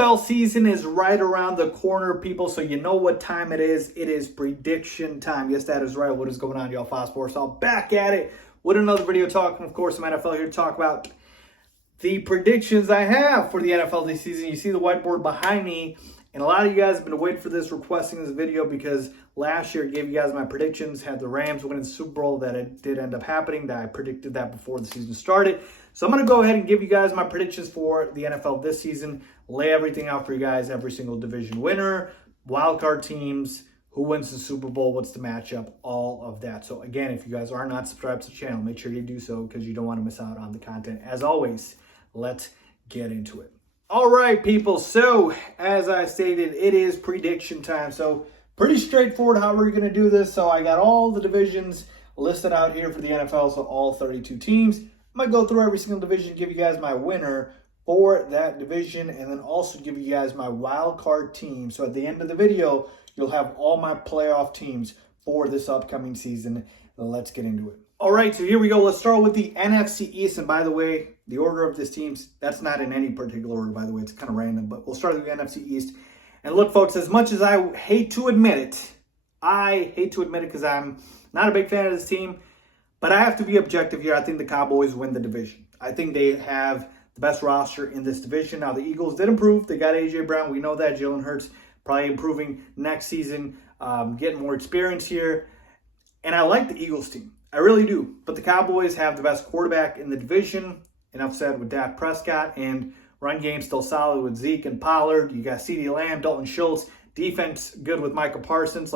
NFL season is right around the corner, people, so you know what time it is. It is prediction time. Yes, that is right. What is going on, y'all? Faiz Sports. I'm back at it with another video talking, of course, some NFL here to talk about the predictions I have for the NFL this season. You see the whiteboard behind me, and a lot of you guys have been waiting for this, requesting this video, because last year I gave you guys my predictions, had the Rams winning the Super Bowl. That it did end up happening. That I predicted that before the season started. So I'm going to go ahead and give you guys my predictions for the NFL this season. Lay everything out for you guys, every single division winner, wildcard teams, who wins the Super Bowl, what's the matchup, all of that. So again, if you guys are not subscribed to the channel, make sure you do so, because you don't want to miss out on the content. As always, let's get into it. All right, people. So as I stated, it is prediction time. So pretty straightforward how we're going to do this. So I got all the divisions listed out here for the NFL, so all 32 teams. I'm going to go through every single division, give you guys my winner for that division, and then also give you guys my wild card team. So at the end of the video, you'll have all my playoff teams for this upcoming season. Let's get into it. All right, so here we go. Let's start with the NFC East. And by the way, the order of this teams, that's not in any particular order, by the way. It's kind of random, but we'll start with the NFC East. And look, folks, as much as I hate to admit it because I'm not a big fan of this team, but I have to be objective here. I think the Cowboys win the division. I think they have the best roster in this division. Now, the Eagles did improve. They got A.J. Brown. We know that. Jalen Hurts probably improving next season, getting more experience here. And I like the Eagles team. I really do. But the Cowboys have the best quarterback in the division. Enough said with Dak Prescott. And run game still solid with Zeke and Pollard. You got CeeDee Lamb, Dalton Schultz. Defense good with Michael Parsons.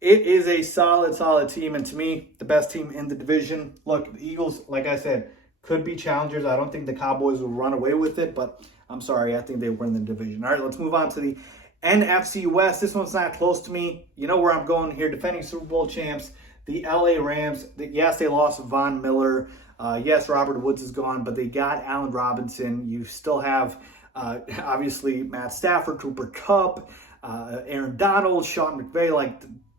It is a solid team, and to me, the best team in the division. Look, the Eagles, like I said, could be challengers. I don't think the Cowboys will run away with it, but I'm sorry, I think they win the division. All right, let's move on to the NFC West. This one's not close to me. You know where I'm going here. Defending Super Bowl champs, the LA Rams. Yes, they lost Von Miller. Yes, Robert Woods is gone, but they got Allen Robinson. You still have, obviously, Matt Stafford, Cooper Kupp, Aaron Donald, Sean McVay.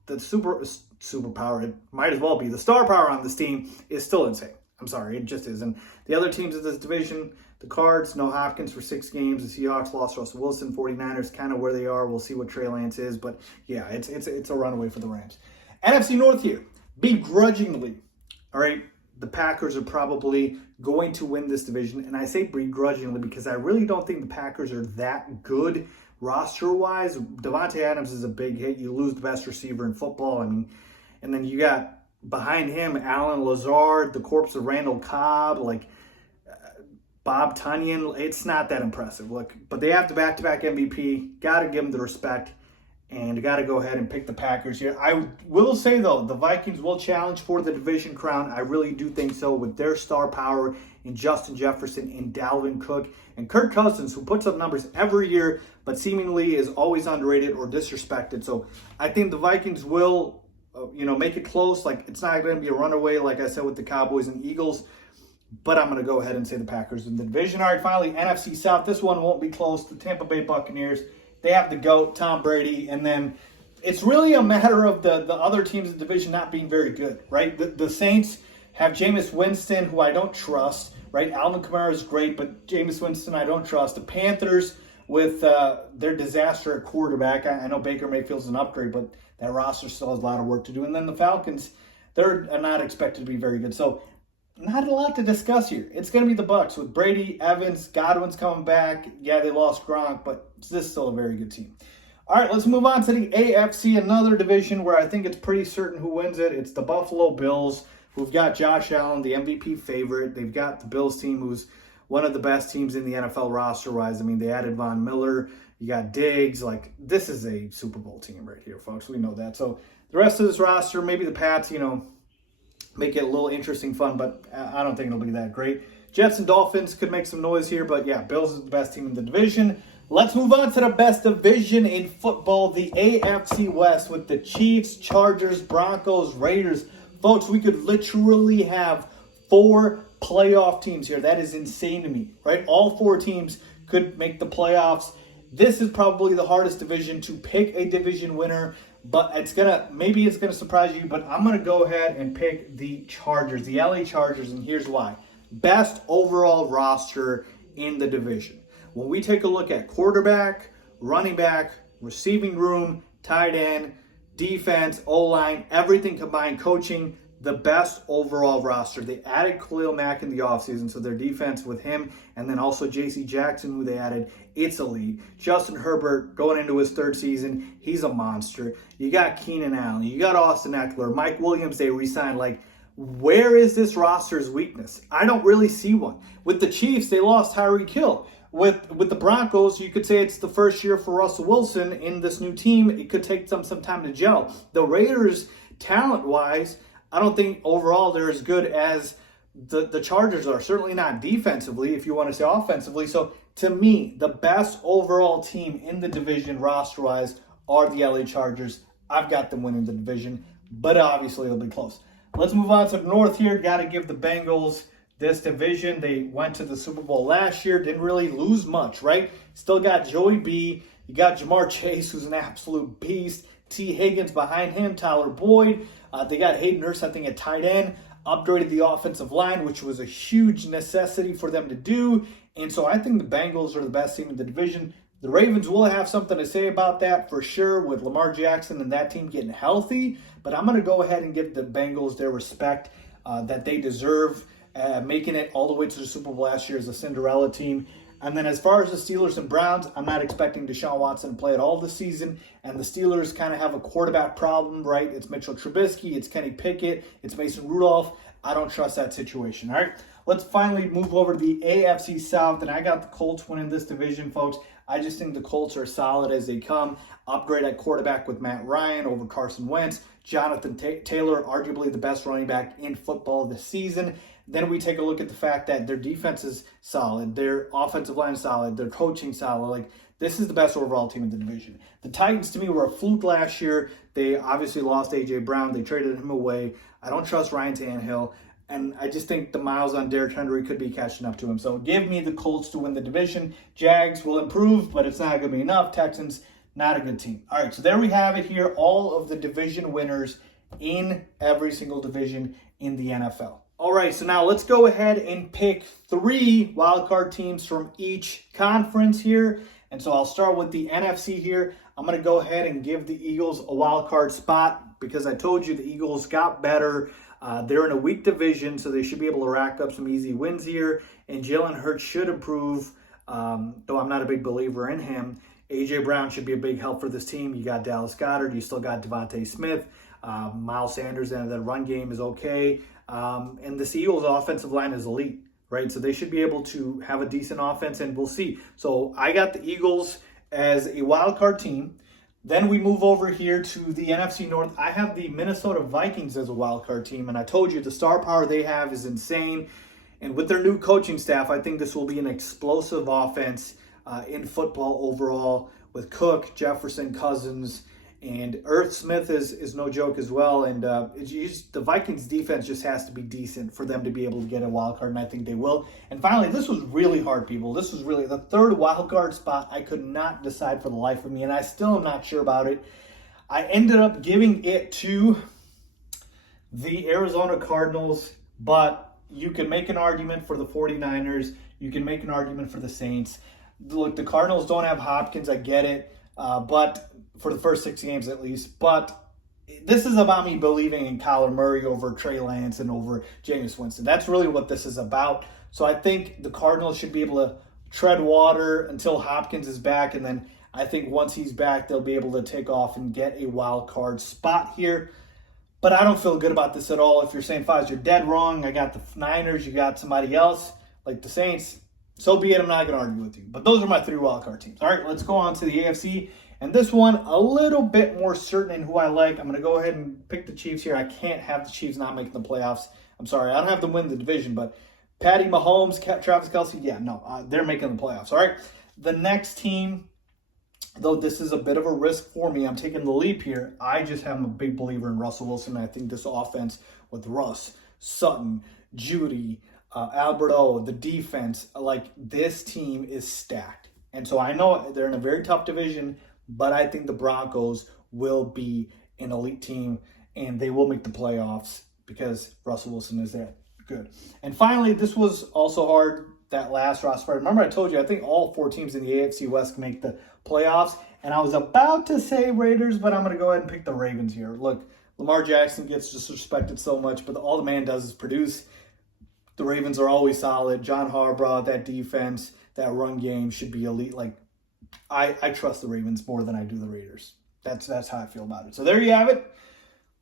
The superpower, it might as well be. The star power on this team is still insane. I'm sorry, it just is. And the other teams in this division, the Cards, no Hopkins for 6 games. The Seahawks lost Russell Wilson. 49ers, kind of where they are. We'll see what Trey Lance is. But yeah, it's a runaway for the Rams. NFC North here, begrudgingly, all right, the Packers are probably going to win this division. And I say begrudgingly because I really don't think the Packers are that good roster-wise. Devontae Adams is a big hit. You lose the best receiver in football. And then you got behind him Allen Lazard, the corpse of Randall Cobb, Bob Tunyon. It's not that impressive. Look, but they have the back-to-back MVP. Got to give them the respect, and got to go ahead and pick the Packers here. I will say, though, the Vikings will challenge for the division crown. I really do think so, with their star power in Justin Jefferson and Dalvin Cook and Kirk Cousins, who puts up numbers every year, but seemingly is always underrated or disrespected. So I think the Vikings will, make it close. It's not going to be a runaway, like I said, with the Cowboys and Eagles. But I'm going to go ahead and say the Packers in the division. All right, finally, NFC South. This one won't be close. The Tampa Bay Buccaneers, they have the GOAT, Tom Brady. And then it's really a matter of the other teams in the division not being very good, right? The Saints have Jameis Winston, who I don't trust, right? Alvin Kamara is great, but Jameis Winston I don't trust. The Panthers with their disaster at quarterback. I know Baker Mayfield's an upgrade, but that roster still has a lot of work to do. And then the Falcons, they're not expected to be very good. So not a lot to discuss here. It's going to be the Bucs with Brady, Evans, Godwin's coming back. Yeah, they lost Gronk, but this is still a very good team. All right, let's move on to the AFC, another division where I think it's pretty certain who wins it. It's the Buffalo Bills, who've got Josh Allen, the MVP favorite. They've got the Bills team, who's one of the best teams in the NFL roster-wise. I mean, they added Von Miller. You got Diggs. This is a Super Bowl team right here, folks. We know that. So the rest of this roster, maybe the Pats, make it a little interesting, fun, but I don't think it'll be that great. Jets and Dolphins could make some noise here, but yeah, Bills is the best team in the division. Let's move on to the best division in football, the AFC West, with the Chiefs, Chargers, Broncos, Raiders. Folks, we could literally have 4 playoff teams here. That is insane to me, right? All 4 teams could make the playoffs. This is probably the hardest division to pick a division winner, but maybe it's gonna surprise you, but I'm gonna go ahead and pick the Chargers, the LA Chargers, and here's why. Best overall roster in the division. when we take a look at quarterback, running back, receiving room, tight end, defense, O-line, everything combined, coaching, the best overall roster. They added Khalil Mack in the offseason, so their defense with him, and then also J.C. Jackson, who they added, it's elite. Justin Herbert going into his third season, he's a monster. You got Keenan Allen, you got Austin Eckler, Mike Williams, they re-signed. Like, where is this roster's weakness? I don't really see one. With the Chiefs, they lost Tyreek Hill. With the Broncos, you could say it's the first year for Russell Wilson in this new team. It could take some time to gel. The Raiders, talent-wise, I don't think overall they're as good as the Chargers are. Certainly not defensively, if you want to say offensively. So, to me, the best overall team in the division roster-wise are the LA Chargers. I've got them winning the division, but obviously it'll be close. Let's move on to the north here. Got to give the Bengals this division. They went to the Super Bowl last year. Didn't really lose much, right? Still got Joey B. You got Jamar Chase, who's an absolute beast. T. Higgins behind him. Tyler Boyd. They got Hayden Hurst, I think, at tight end. Upgraded the offensive line, which was a huge necessity for them to do. And so I think the Bengals are the best team in the division. The Ravens will have something to say about that for sure with Lamar Jackson and that team getting healthy. But I'm going to go ahead and give the Bengals their respect that they deserve, making it all the way to the Super Bowl last year as a Cinderella team. And then as far as the Steelers and Browns, I'm not expecting Deshaun Watson to play at all this season. And the Steelers kind of have a quarterback problem, right? It's Mitchell Trubisky, it's Kenny Pickett, it's Mason Rudolph. I don't trust that situation, all right? Let's finally move over to the AFC South. And I got the Colts winning this division, folks. I just think the Colts are solid as they come. Upgrade at quarterback with Matt Ryan over Carson Wentz. Jonathan Taylor, arguably the best running back in football this season. Then we take a look at the fact that their defense is solid, their offensive line is solid, their coaching solid. Like, this is the best overall team in the division. The Titans, to me, were a fluke last year. They obviously lost A.J. Brown. They traded him away. I don't trust Ryan Tannehill. And I just think the miles on Derrick Henry could be catching up to him. So give me the Colts to win the division. Jags will improve, but it's not going to be enough. Texans, not a good team. All right, so there we have it here. All of the division winners in every single division in the NFL. All right, so now let's go ahead and pick 3 wildcard teams from each conference here. And so I'll start with the NFC here. I'm going to go ahead and give the Eagles a wildcard spot because I told you the Eagles got better. They're in a weak division, so they should be able to rack up some easy wins here. And Jalen Hurts should improve, though I'm not a big believer in him. A.J. Brown should be a big help for this team. You got Dallas Goedert. You still got Devontae Smith. Miles Sanders, and the run game is okay. And the Eagles' offensive line is elite, right? So they should be able to have a decent offense, and we'll see. So I got the Eagles as a wild card team. Then we move over here to the NFC North. I have the Minnesota Vikings as a wild card team, and I told you the star power they have is insane. And with their new coaching staff, I think this will be an explosive offense in football overall with Cook, Jefferson, Cousins, and Irv Smith is no joke as well. And the Vikings defense just has to be decent for them to be able to get a wild card, and I think they will. And finally, this was really hard, people. This was really the third wild card spot. I could not decide for the life of me, and I still am not sure about it. I ended up giving it to the Arizona Cardinals, but you can make an argument for the 49ers. You can make an argument for the Saints. Look, the Cardinals don't have Hopkins. I get it. But for the first 6 games at least. But this is about me believing in Kyler Murray over Trey Lance and over Jameis Winston. That's really what this is about. So I think the Cardinals should be able to tread water until Hopkins is back. And then I think once he's back, they'll be able to take off and get a wild card spot here. But I don't feel good about this at all. If you're saying, Faiz, you're dead wrong. I got the Niners. You got somebody else like the Saints. So be it. I'm not going to argue with you. But those are my 3 wildcard teams. All right, let's go on to the AFC. And this one, a little bit more certain in who I like. I'm going to go ahead and pick the Chiefs here. I can't have the Chiefs not making the playoffs. I'm sorry. I don't have them win the division. But Patty Mahomes, Travis Kelce, yeah, no, they're making the playoffs. All right. The next team, though this is a bit of a risk for me, I'm taking the leap here. I just am a big believer in Russell Wilson. I think this offense with Russ, Sutton, Judy, Albert O, the defense, like this team is stacked. And so I know they're in a very tough division, but I think the Broncos will be an elite team and they will make the playoffs because Russell Wilson is that good. And finally, this was also hard. that last roster. Remember I told you, I think all 4 teams in the AFC West can make the playoffs. And I was about to say Raiders, but I'm going to go ahead and pick the Ravens here. Look, Lamar Jackson gets disrespected so much, but all the man does is produce. The Ravens are always solid. John Harbaugh, that defense, that run game should be elite. Like, I trust the Ravens more than I do the Raiders. That's how I feel about it. So there you have it.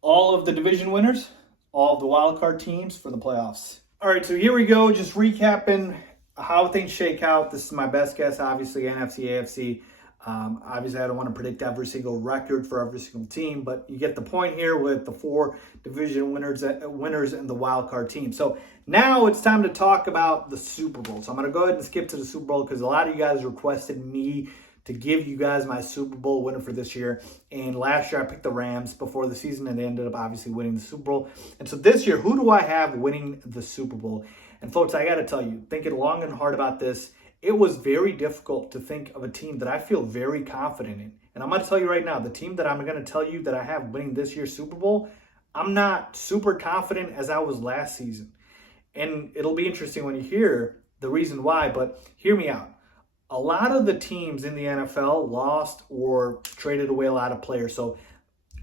All of the division winners, all of the wild card teams for the playoffs. All right, so here we go. Just recapping how things shake out. This is my best guess, obviously, NFC, AFC. Obviously, I don't want to predict every single record for every single team, but you get the point here with the 4 division winners and the wild card team. So now it's time to talk about the Super Bowl. So I'm going to go ahead and skip to the Super Bowl because a lot of you guys requested me to give you guys my Super Bowl winner for this year. And last year I picked the Rams before the season, and they ended up obviously winning the Super Bowl. And so this year, who do I have winning the Super Bowl? And folks, I got to tell you, thinking long and hard about this, it was very difficult to think of a team that I feel very confident in. And I'm going to tell you right now, the team that I'm going to tell you that I have winning this year's Super Bowl, I'm not super confident as I was last season. And it'll be interesting when you hear the reason why, but hear me out. A lot of the teams in the NFL lost or traded away a lot of players. So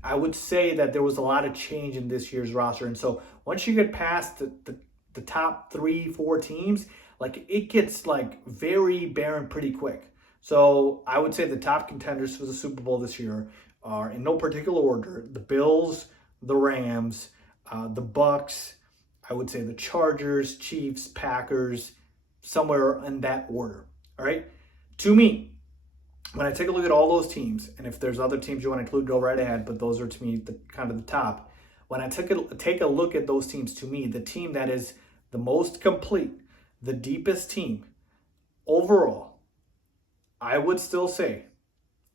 I would say that there was a lot of change in this year's roster. And so once you get past the top 3-4 teams, like it gets like very barren pretty quick. So I would say the top contenders for the Super Bowl this year are, in no particular order, the Bills, the Rams, the Bucks, I would say the Chargers, Chiefs, Packers, somewhere in that order. All right. To me, when I take a look at all those teams, and if there's other teams you want to include, go right ahead, but those are to me the kind of the top. When I take a look at those teams, to me, the team that is the most complete, the deepest team overall, I would still say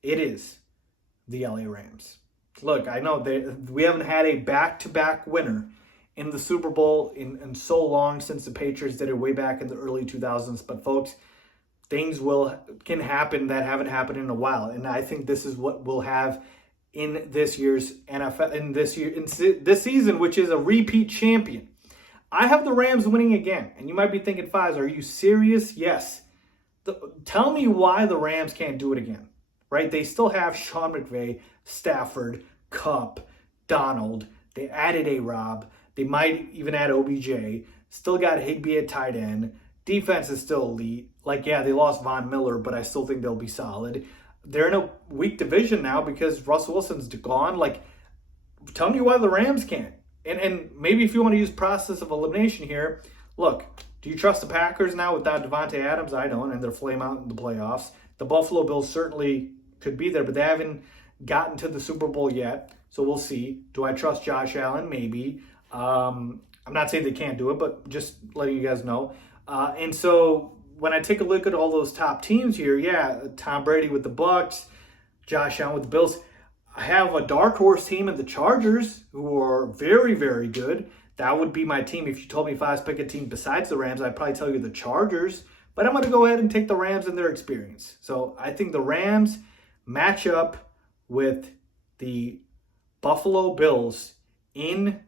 it is the LA Rams. Look, I know we haven't had a back-to-back winner in the Super Bowl in so long since the Patriots did it way back in the early 2000s. But folks, things can happen that haven't happened in a while, and I think this is what we'll have in this year's NFL in this season, which is a repeat champion. I have the Rams winning again, and you might be thinking, Faiz, are you serious? Yes. Tell me why the Rams can't do it again, right? They still have Sean McVay, Stafford, Kupp, Donald. They added A-Rob. They might even add OBJ. Still got Higbee at tight end. Defense is still elite. Like, yeah, they lost Von Miller, but I still think they'll be solid. They're in a weak division now because Russell Wilson's gone. Like, tell me why the Rams can't. And maybe if you want to use process of elimination here, look, do you trust the Packers now without Devontae Adams? I don't, and they're flame out in the playoffs. The Buffalo Bills certainly could be there, but they haven't gotten to the Super Bowl yet, so we'll see. Do I trust Josh Allen? Maybe. I'm not saying they can't do it, but just letting you guys know. And so when I take a look at all those top teams here, yeah, Tom Brady with the Bucks, Josh Allen with the Bills. I have a dark horse team in the Chargers who are very, very good. That would be my team. If you told me if I was to pick a team besides the Rams, I'd probably tell you the Chargers. But I'm going to go ahead and take the Rams and their experience. So I think the Rams match up with the Buffalo Bills in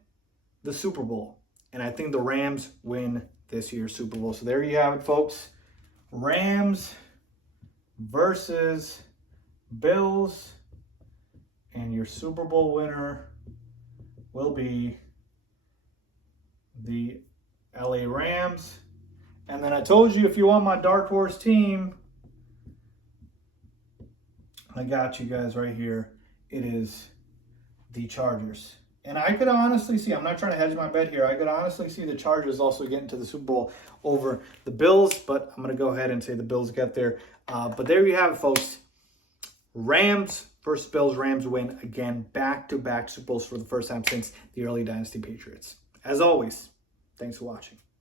the Super Bowl. And I think the Rams win this year's Super Bowl. So there you have it, folks. Rams versus Bills. And your Super Bowl winner will be the LA Rams. And then I told you, if you want my dark horse team, I got you guys right here. It is the Chargers. And I could honestly see, I'm not trying to hedge my bet here, I could honestly see the Chargers also getting to the Super Bowl over the Bills, but I'm going to go ahead and say the Bills get there. But there you have it, folks. Rams versus Bills. Rams win again, back-to-back Super Bowls for the first time since the early Dynasty Patriots. As always, thanks for watching.